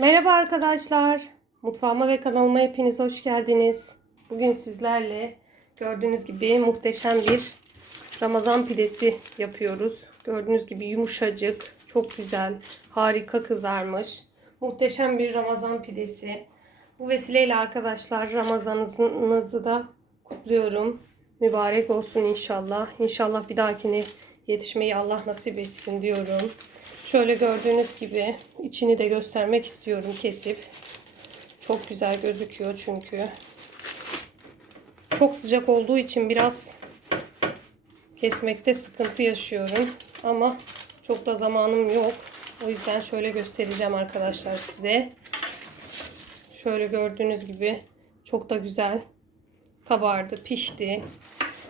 Merhaba arkadaşlar. Mutfağıma ve kanalıma hepiniz hoş geldiniz. Bugün sizlerle gördüğünüz gibi muhteşem bir Ramazan pidesi yapıyoruz. Gördüğünüz gibi yumuşacık, çok güzel, harika kızarmış. Muhteşem bir Ramazan pidesi. Bu vesileyle arkadaşlar Ramazanınızı da kutluyorum. Mübarek olsun inşallah. İnşallah bir dahakine yetişmeyi Allah nasip etsin diyorum. Şöyle gördüğünüz gibi içini de göstermek istiyorum kesip. Çok güzel gözüküyor çünkü. Çok sıcak olduğu için biraz kesmekte sıkıntı yaşıyorum. Ama çok da zamanım yok. O yüzden şöyle göstereceğim arkadaşlar size. Şöyle gördüğünüz gibi çok da güzel kabardı, pişti.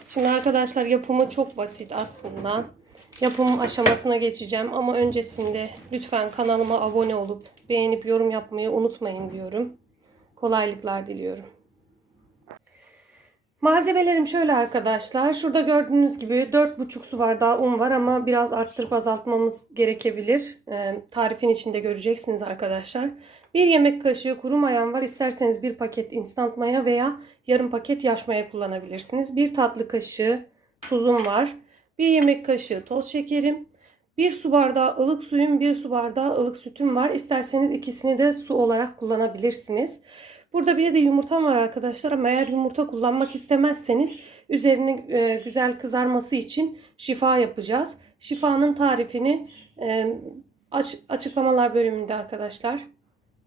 Şimdi arkadaşlar yapımı çok basit aslında. Yapım aşamasına geçeceğim ama öncesinde lütfen kanalıma abone olup beğenip yorum yapmayı unutmayın diyorum. Kolaylıklar diliyorum. Malzemelerim şöyle arkadaşlar. Şurada gördüğünüz gibi 4,5 su bardağı un var ama biraz arttırıp azaltmamız gerekebilir. Ee, tarifin içinde göreceksiniz arkadaşlar. 1 yemek kaşığı kuru mayam var. İsterseniz bir paket instant maya veya yarım paket yaş maya kullanabilirsiniz. 1 tatlı kaşığı tuzum var. 1 yemek kaşığı toz şekerim. 1 su bardağı ılık suyum, 1 su bardağı ılık sütüm var. İsterseniz ikisini de su olarak kullanabilirsiniz. Burada bir de yumurtam var arkadaşlar ama eğer yumurta kullanmak istemezseniz üzerine e, güzel kızarması için şifa yapacağız. Şifanın tarifini e, aç, açıklamalar bölümünde arkadaşlar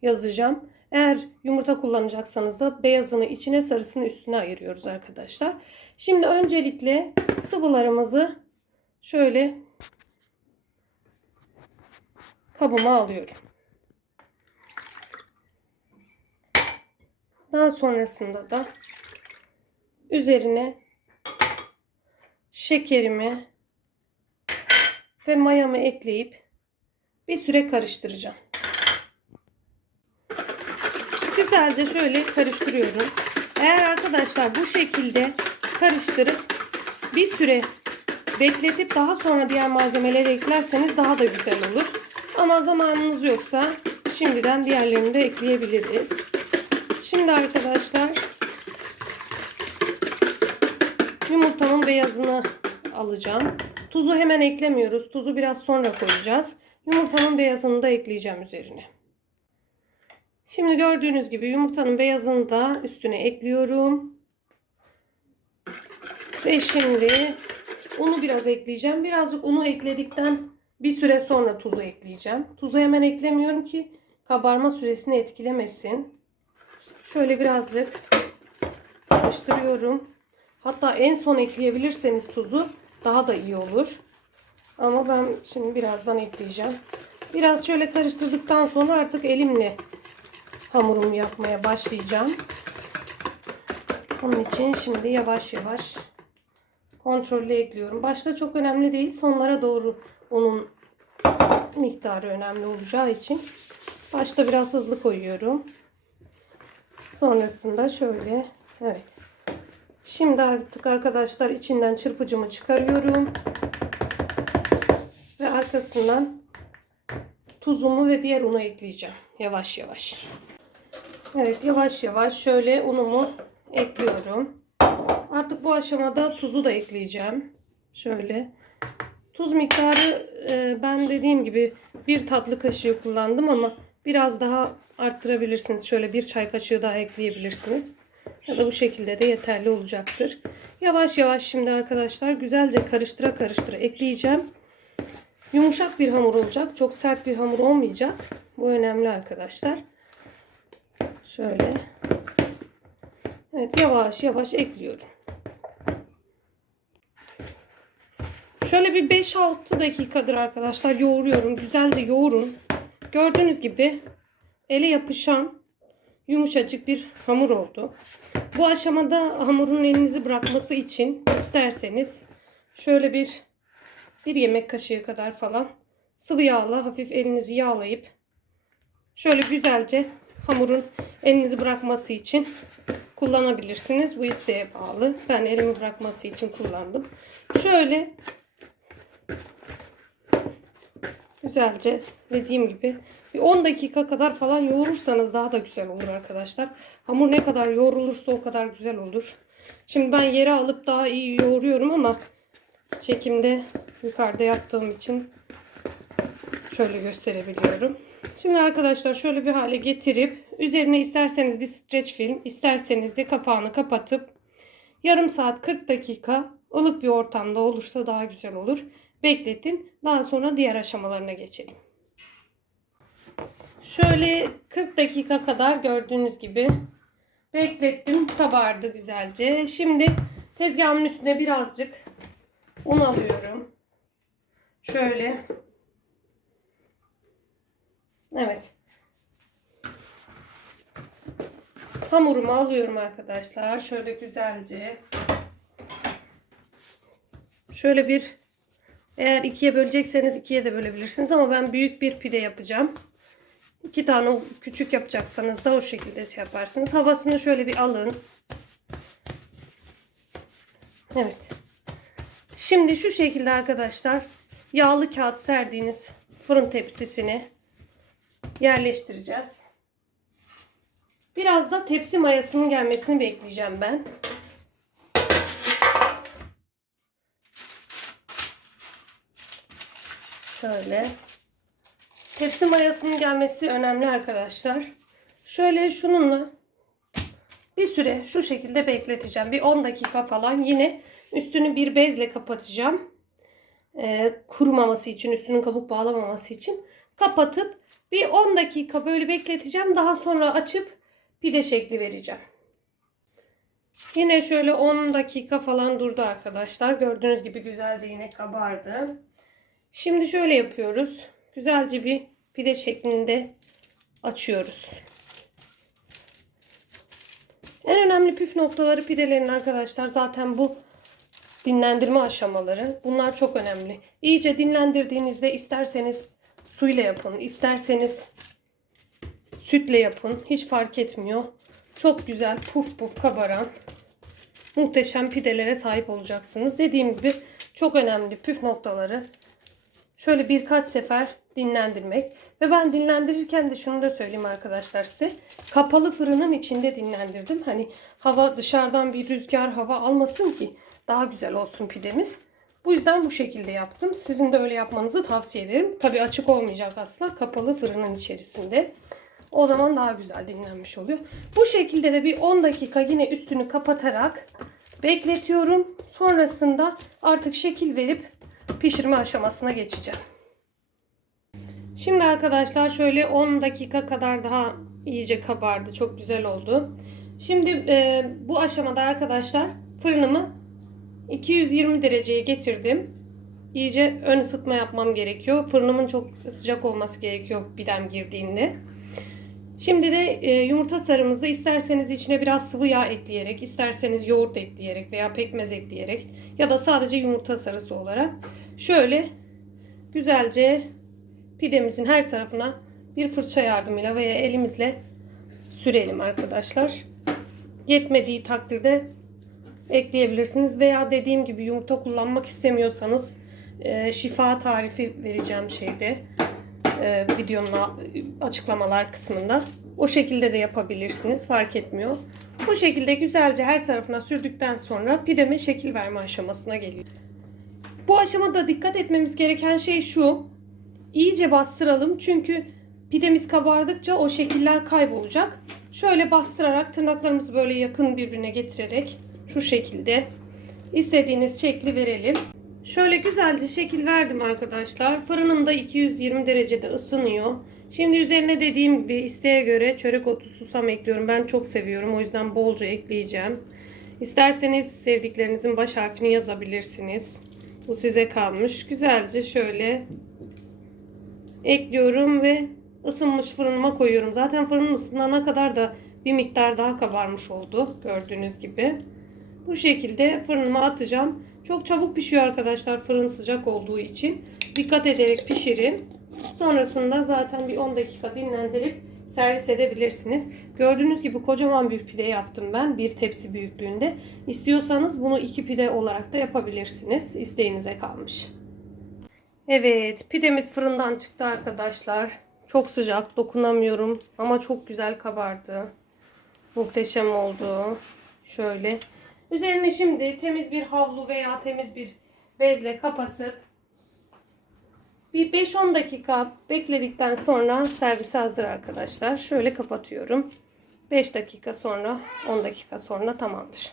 yazacağım. Eğer yumurta kullanacaksanız da beyazını içine sarısını üstüne ayırıyoruz arkadaşlar. Şimdi öncelikle sıvılarımızı şöyle kabıma alıyorum. Daha sonrasında da üzerine şekerimi ve mayamı ekleyip bir süre karıştıracağım. Güzelce şöyle karıştırıyorum. Eğer arkadaşlar bu şekilde karıştırıp bir süre bekletip daha sonra diğer malzemeleri eklerseniz daha da güzel olur. Ama zamanınız yoksa şimdiden diğerlerini de ekleyebiliriz. Şimdi arkadaşlar yumurtanın beyazını alacağım. Tuzu hemen eklemiyoruz. Tuzu biraz sonra koyacağız. Yumurtanın beyazını da ekleyeceğim üzerine. Şimdi gördüğünüz gibi yumurtanın beyazını da üstüne ekliyorum. Ve şimdi unu biraz ekleyeceğim. Birazcık unu ekledikten bir süre sonra tuzu ekleyeceğim. Tuzu hemen eklemiyorum ki kabarma süresini etkilemesin. Şöyle birazcık karıştırıyorum. Hatta en son ekleyebilirseniz tuzu daha da iyi olur. Ama ben şimdi birazdan ekleyeceğim. Biraz şöyle karıştırdıktan sonra artık elimle hamurumu yapmaya başlayacağım. Onun için şimdi yavaş yavaş kontrollü ekliyorum. Başta çok önemli değil. Sonlara doğru onun miktarı önemli olacağı için başta biraz hızlı koyuyorum. Sonrasında şöyle evet. Şimdi artık arkadaşlar içinden çırpıcımı çıkarıyorum. Ve arkasından tuzumu ve diğer unu ekleyeceğim. Yavaş yavaş. Evet yavaş yavaş şöyle unumu ekliyorum. Artık bu aşamada tuzu da ekleyeceğim. Şöyle. Tuz miktarı e, ben dediğim gibi bir tatlı kaşığı kullandım ama biraz daha arttırabilirsiniz. Şöyle bir çay kaşığı daha ekleyebilirsiniz. Ya da bu şekilde de yeterli olacaktır. Yavaş yavaş şimdi arkadaşlar güzelce karıştıra karıştıra ekleyeceğim. Yumuşak bir hamur olacak. Çok sert bir hamur olmayacak. Bu önemli arkadaşlar. Şöyle. Evet yavaş yavaş ekliyorum. Şöyle bir 5-6 dakikadır arkadaşlar yoğuruyorum. Güzelce yoğurun. Gördüğünüz gibi ele yapışan yumuşacık bir hamur oldu. Bu aşamada hamurun elinizi bırakması için isterseniz şöyle bir bir yemek kaşığı kadar falan sıvı yağla hafif elinizi yağlayıp şöyle güzelce hamurun elinizi bırakması için kullanabilirsiniz. Bu isteğe bağlı. Ben elimi bırakması için kullandım. Şöyle güzelce dediğim gibi bir 10 dakika kadar falan yoğurursanız daha da güzel olur arkadaşlar. Hamur ne kadar yoğrulursa o kadar güzel olur. Şimdi ben yere alıp daha iyi yoğuruyorum ama çekimde yukarıda yaptığım için şöyle gösterebiliyorum. Şimdi arkadaşlar şöyle bir hale getirip üzerine isterseniz bir streç film, isterseniz de kapağını kapatıp yarım saat 40 dakika ılık bir ortamda olursa daha güzel olur. Bekletin. Daha sonra diğer aşamalarına geçelim. Şöyle 40 dakika kadar gördüğünüz gibi beklettim. Kabardı güzelce. Şimdi tezgahımın üstüne birazcık un alıyorum. Şöyle. Evet. Hamurumu alıyorum arkadaşlar. Şöyle güzelce. Şöyle bir eğer ikiye bölecekseniz ikiye de bölebilirsiniz ama ben büyük bir pide yapacağım. İki tane küçük yapacaksanız da o şekilde şey yaparsınız. Havasını şöyle bir alın. Evet. Şimdi şu şekilde arkadaşlar yağlı kağıt serdiğiniz fırın tepsisine yerleştireceğiz. Biraz da tepsi mayasının gelmesini bekleyeceğim ben. Şöyle. Tepsi mayasının gelmesi önemli arkadaşlar. Şöyle şununla bir süre şu şekilde bekleteceğim. Bir 10 dakika falan yine üstünü bir bezle kapatacağım. Ee, kurumaması için, üstünün kabuk bağlamaması için kapatıp bir 10 dakika böyle bekleteceğim. Daha sonra açıp pide şekli vereceğim. Yine şöyle 10 dakika falan durdu arkadaşlar. Gördüğünüz gibi güzelce yine kabardı. Şimdi şöyle yapıyoruz. Güzelce bir pide şeklinde açıyoruz. En önemli püf noktaları pidelerin arkadaşlar zaten bu dinlendirme aşamaları. Bunlar çok önemli. İyice dinlendirdiğinizde isterseniz suyla yapın, isterseniz sütle yapın. Hiç fark etmiyor. Çok güzel puf puf kabaran muhteşem pidelere sahip olacaksınız. Dediğim gibi çok önemli püf noktaları şöyle birkaç sefer dinlendirmek. Ve ben dinlendirirken de şunu da söyleyeyim arkadaşlar size. Kapalı fırının içinde dinlendirdim. Hani hava dışarıdan bir rüzgar hava almasın ki daha güzel olsun pidemiz. Bu yüzden bu şekilde yaptım. Sizin de öyle yapmanızı tavsiye ederim. Tabi açık olmayacak asla. Kapalı fırının içerisinde. O zaman daha güzel dinlenmiş oluyor. Bu şekilde de bir 10 dakika yine üstünü kapatarak bekletiyorum. Sonrasında artık şekil verip pişirme aşamasına geçeceğim. Şimdi arkadaşlar şöyle 10 dakika kadar daha iyice kabardı. Çok güzel oldu. Şimdi e, bu aşamada arkadaşlar fırınımı 220 dereceye getirdim. İyice ön ısıtma yapmam gerekiyor. Fırınımın çok sıcak olması gerekiyor bidem girdiğinde. Şimdi de e, yumurta sarımızı isterseniz içine biraz sıvı yağ ekleyerek, isterseniz yoğurt ekleyerek veya pekmez ekleyerek ya da sadece yumurta sarısı olarak şöyle güzelce pidemizin her tarafına bir fırça yardımıyla veya elimizle sürelim arkadaşlar. Yetmediği takdirde ekleyebilirsiniz veya dediğim gibi yumurta kullanmak istemiyorsanız e, şifa tarifi vereceğim şeyde e, videonun açıklamalar kısmında. O şekilde de yapabilirsiniz. Fark etmiyor. Bu şekilde güzelce her tarafına sürdükten sonra pideme şekil verme aşamasına geliyor. Bu aşamada dikkat etmemiz gereken şey şu. İyice bastıralım çünkü pidemiz kabardıkça o şekiller kaybolacak. Şöyle bastırarak tırnaklarımızı böyle yakın birbirine getirerek şu şekilde istediğiniz şekli verelim. Şöyle güzelce şekil verdim arkadaşlar. Fırınım da 220 derecede ısınıyor. Şimdi üzerine dediğim gibi isteğe göre çörek otu susam ekliyorum. Ben çok seviyorum. O yüzden bolca ekleyeceğim. İsterseniz sevdiklerinizin baş harfini yazabilirsiniz. Bu size kalmış. Güzelce şöyle ekliyorum ve ısınmış fırınıma koyuyorum. Zaten fırının ısınana kadar da bir miktar daha kabarmış oldu. Gördüğünüz gibi. Bu şekilde fırınıma atacağım. Çok çabuk pişiyor arkadaşlar fırın sıcak olduğu için. Dikkat ederek pişirin. Sonrasında zaten bir 10 dakika dinlendirip servis edebilirsiniz. Gördüğünüz gibi kocaman bir pide yaptım ben. Bir tepsi büyüklüğünde. İstiyorsanız bunu iki pide olarak da yapabilirsiniz. İsteğinize kalmış. Evet, pidemiz fırından çıktı arkadaşlar. Çok sıcak, dokunamıyorum ama çok güzel kabardı. Muhteşem oldu. Şöyle. Üzerine şimdi temiz bir havlu veya temiz bir bezle kapatıp bir 5-10 dakika bekledikten sonra servise hazır arkadaşlar. Şöyle kapatıyorum. 5 dakika sonra 10 dakika sonra tamamdır.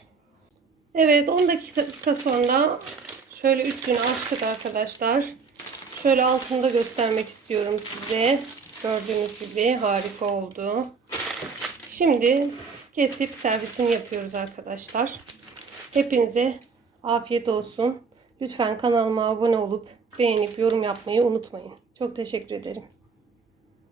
Evet 10 dakika sonra şöyle üstünü açtık arkadaşlar. Şöyle altında göstermek istiyorum size. Gördüğünüz gibi harika oldu. Şimdi kesip servisini yapıyoruz arkadaşlar. Hepinize afiyet olsun. Lütfen kanalıma abone olup beğenip yorum yapmayı unutmayın. Çok teşekkür ederim.